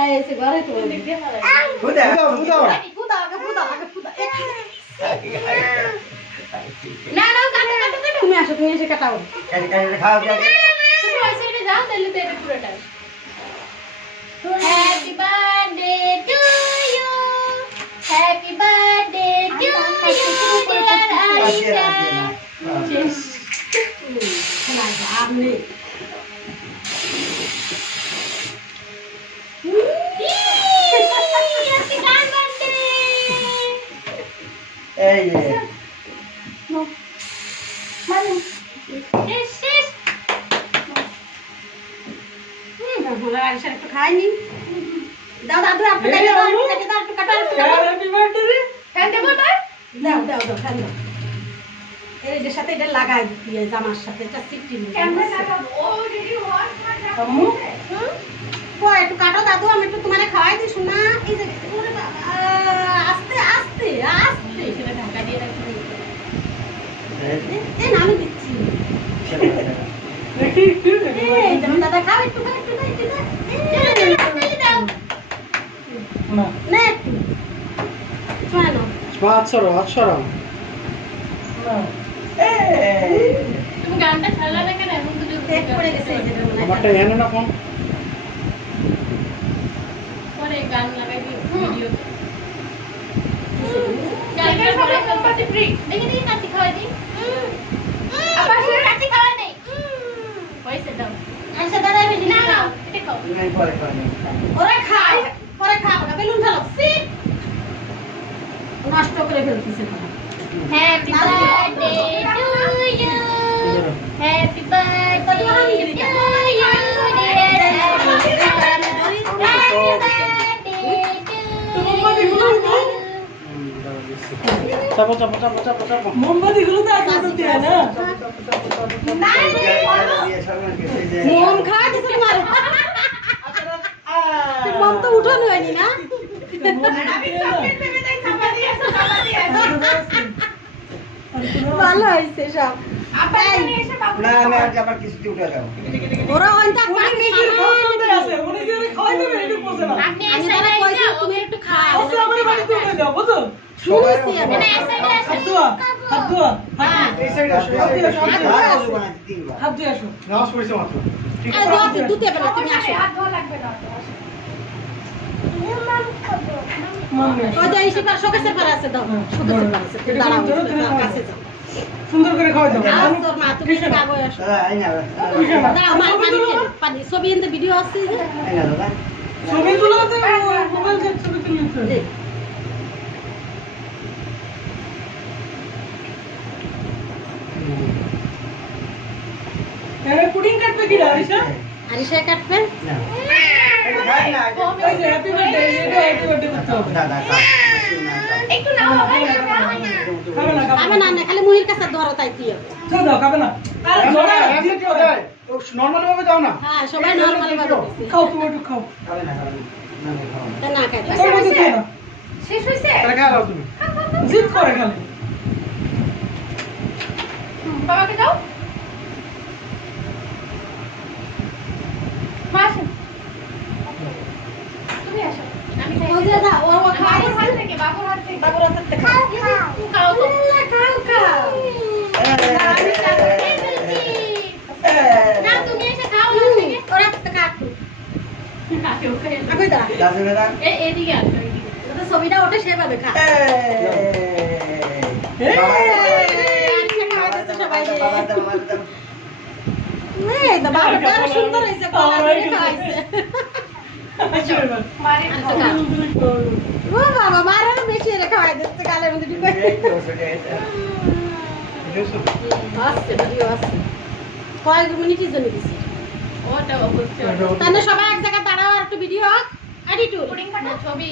ফেলাই এসে ঘরে তো ফুদা না না কাটো কাটো কাটো তুমি আসো তুমি এসে কাটাও খাও তুমি ওই সাইডে যাও তাহলে তো এটা পুরোটা happy birthday to you happy birthday to you dear Arisha না আপনি হ্যাপি বার্থডে এই মানে শেষ ভোলা আরিশা একটু খাইনি দাও দাদু আপনি কেটে দাও একটু কাটা হ্যাপি বার্থডে রে ফ্যান দেবো এবার দাও ফ্যান দাও এর সাথে এটা লাগাই দিয়ে জামার সাথে এটা সিফটি ক্যামেরা লাগাবো অলরেডি ওয়াশ আম্মু একটু কাটো দাদু আমি একটু তোমারে খাওয়াই দিই শোনা এই যে ওরে বাবা আস্তে আস্তে আস্তে সেটা ঢাকা দিয়ে রাখি এই না আমি দিচ্ছি এই দাদা খাও একটু দাও না না একটু শোনো আচ্ছা না তুমি গানটা ছাড়লা না কেন এমন তো এক পড়ে গেছে এই যে আমারটা এনে না ফোন পরে গান লাগাই দিও ভিডিওতে গানটা পরে কম্পাসি ফ্রি দেখি কাটি খাওয়াই দি আবার সে কাটি খাওয়াই নেই পয়সা দাও আচ্ছা দাদা বেশি না নাও এটা খাও নাই পরে ওরা খাও পরে খাও না বেলুন ফেলো সি নষ্ট করে ফেলতেছে happy birthday to you happy birthday to you চাপো মোমবাতি গুলো তো আগে তো দেয়া না মোম খা দিছে তোমার মোম তো উঠানো হয়নি না ভালো হয়েছে সব না আমি আবার কিছু উঠে যাও ওরা অন্তা উনি যে খাওয়াই দেবে এটা বোঝে না আপনি এই সাইডে কইছো তুমি একটু খাও আচ্ছা আমার বাড়িতে উঠে যাও বুঝো শুনছি আমি না এই সাইডে হাত ধোয়া এই সাইডে আসো হাত ধুয়ে আসো নামাজ পড়ছে মাত্র ঠিক আর দাও দুতে বেলা তুমি আসো মান ওই যে এই শিকার শোকেসের পার আছে দাও শোকেসের পার আছে দাঁড়াও কাছে যাও সুন্দর করে খাওয়াই দাও আর তোর মা তুমি একটু আগে আসো আই না দাঁড়াও মা পানি ছবি ইন ভিডিও আসছে যে আই না দাদা ছবি তুলতে মোবাইল দিয়ে ছবি তুলতে এর পুডিং কাটবে কি আরিশা আরিশা কাটবে না এটা খাই না এই যে হ্যাপি বার্থডে এটা হ্যাপি বার্থডে করতে হবে দাদা একটু নাও খাবে না আমি না খালি মুহির কাছে ধরো তাই কি হবে চল দাও খাবে না আরে জোরে এমনি কি হয় ও নরমাল ভাবে দাও না হ্যাঁ সবাই নরমাল ভাবে খাও তুমি একটু খাও খাবে না না খাও তা না খাইবে তোর মধ্যে খেয়ে নাও শেষ হইছে তাহলে খাও দাও তুমি জিদ করে খালি বাবাকে দাও মাস তুমি আসো আমি খাই ওই যে দাও ও খাওয়ার হাত থেকে বাবুর হাত থেকে খাও খাও তো খাও আমি চাই না তুমি এসে খাও না থেকে ওরা তো কাটু কাটু ওকে আগে দাও দাদা দাদা এদিকে আসো এদিকে তো ছবিটা ওঠে সেভাবে খা সুন্দর হয়েছে ও বাবা মারা বেশি রেখা হয় দিচ্ছে গালের মধ্যে আসছে ভিডিও আসছে কয়েক মিনিটের জন্য দিছি ওটা অবশ্যই তাহলে সবাই এক জায়গায় দাঁড়াও আর একটু ভিডিও এডিট ছবি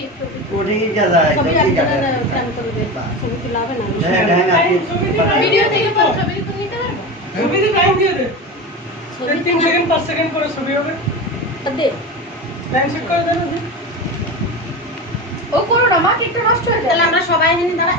ওঠে কি যায় ছবি ছবি কাটে প্ল্যান করবে ছবি তুলা হবে না হ্যাঁ হ্যাঁ ভিডিও থেকে পর ছবি তুলে নিতে পারবো ছবি দিয়ে টাইম দিয়ে দে ছবি 3 সেকেন্ড 5 সেকেন্ড করে ছবি হবে দে টাইম সেট করে দেন ও করো না মা কেকটা নষ্ট হয়ে যায় তাহলে আমরা সবাই এখানে দাঁড়া